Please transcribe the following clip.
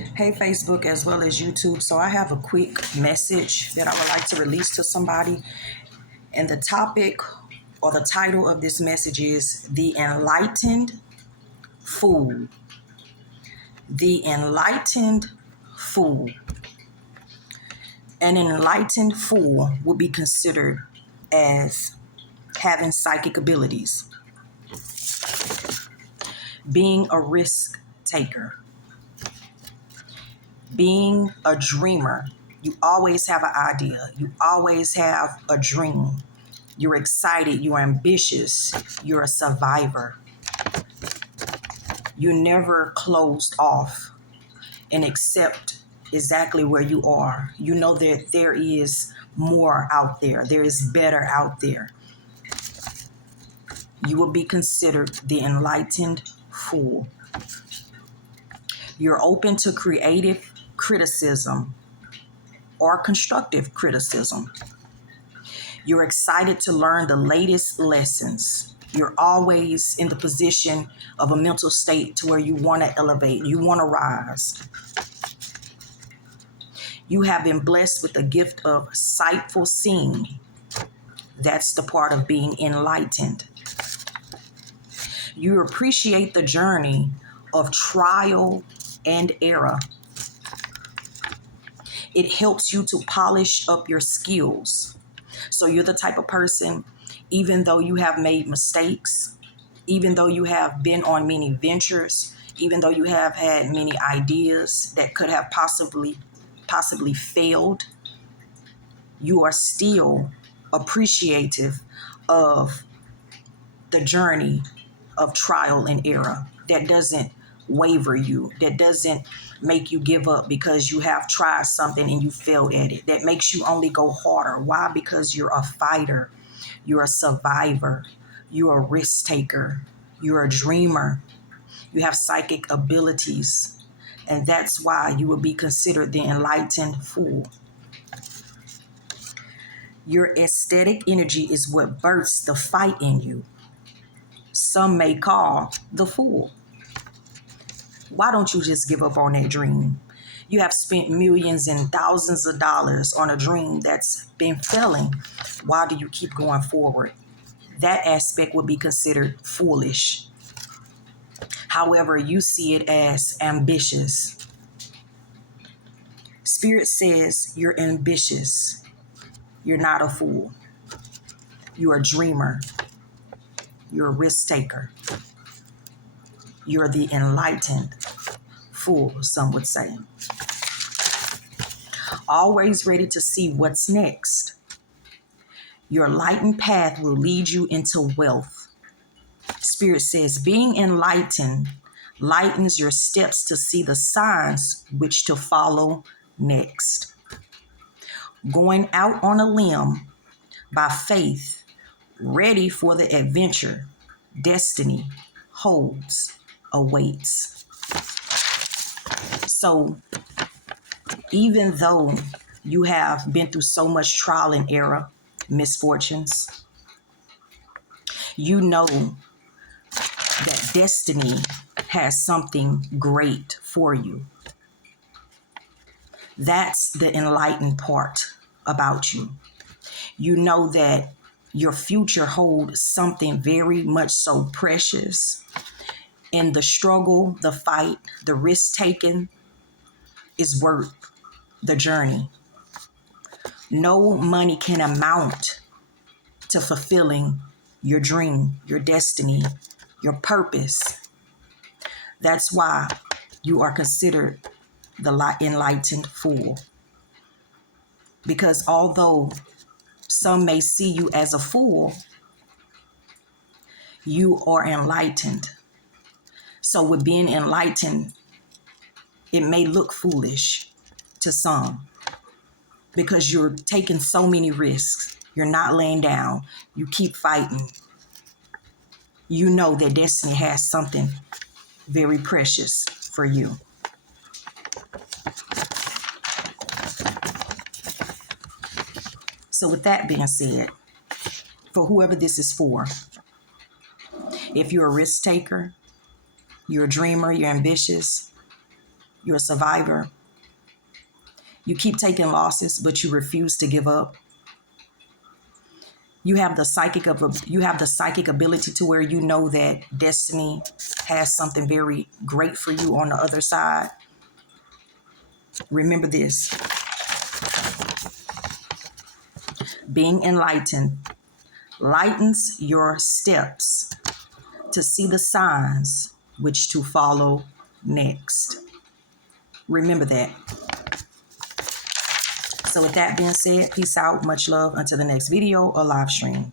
Hey, Facebook, as well as YouTube. So, I have a quick message that I would like to release to somebody. And the topic or the title of this message is The Enlightened Fool. The Enlightened Fool. An enlightened fool would be considered as having psychic abilities, being a risk taker, being a dreamer. You always have an idea. You always have a dream. You're excited. You're ambitious. You're a survivor. You never closed off and accept exactly where you are. You know that there is more out there. There is better out there. You will be considered the enlightened fool. You're open to creative criticism or constructive criticism. You're excited to learn the latest lessons. You're always in the position of a mental state to where you want to elevate, you want to rise. You have been blessed with the gift of sightful seeing. That's the part of being enlightened. You appreciate the journey of trial and error. It helps you to polish up your skills. So you're the type of person, even though you have made mistakes, even though you have been on many ventures, even though you have had many ideas that could have possibly failed, you are still appreciative of the journey of trial and error. That doesn't waver you. That doesn't make you give up because you have tried something and you failed at it. That makes you only go harder. Why? Because you're a fighter. You're a survivor. You're a risk taker. You're a dreamer. You have psychic abilities. And that's why you will be considered the enlightened fool. Your aesthetic energy is what births the fight in you. Some may call the fool. Why don't you just give up on that dream? You have spent millions and thousands of dollars on a dream that's been failing. Why do you keep going forward? That aspect would be considered foolish. However, you see it as ambitious. Spirit says you're ambitious. You're not a fool. You're a dreamer. You're a risk taker. You're the enlightened fool, some would say. Always ready to see what's next. Your lightened path will lead you into wealth. Spirit says being enlightened lightens your steps to see the signs which to follow next. Going out on a limb by faith, ready for the adventure destiny holds, awaits. So even though you have been through so much trial and error, misfortunes, you know that destiny has something great for you. That's the enlightened part about you. You know that your future holds something very much so precious. And the struggle, the fight, the risk taken is worth the journey. No money can amount to fulfilling your dream, your destiny, your purpose. That's why you are considered the enlightened fool. Because although some may see you as a fool, you are enlightened. So with being enlightened, it may look foolish to some because you're taking so many risks. You're not laying down. You keep fighting. You know that destiny has something very precious for you. So with that being said, for whoever this is for, if you're a risk taker, you're a dreamer, you're ambitious, You're a survivor. You keep taking losses, but you refuse to give up. You have the psychic ability to where you know that destiny has something very great for you on the other side. Remember this. Being enlightened lightens your steps to see the signs which to follow next. Remember that. So with that being said, peace out, much love until the next video or live stream.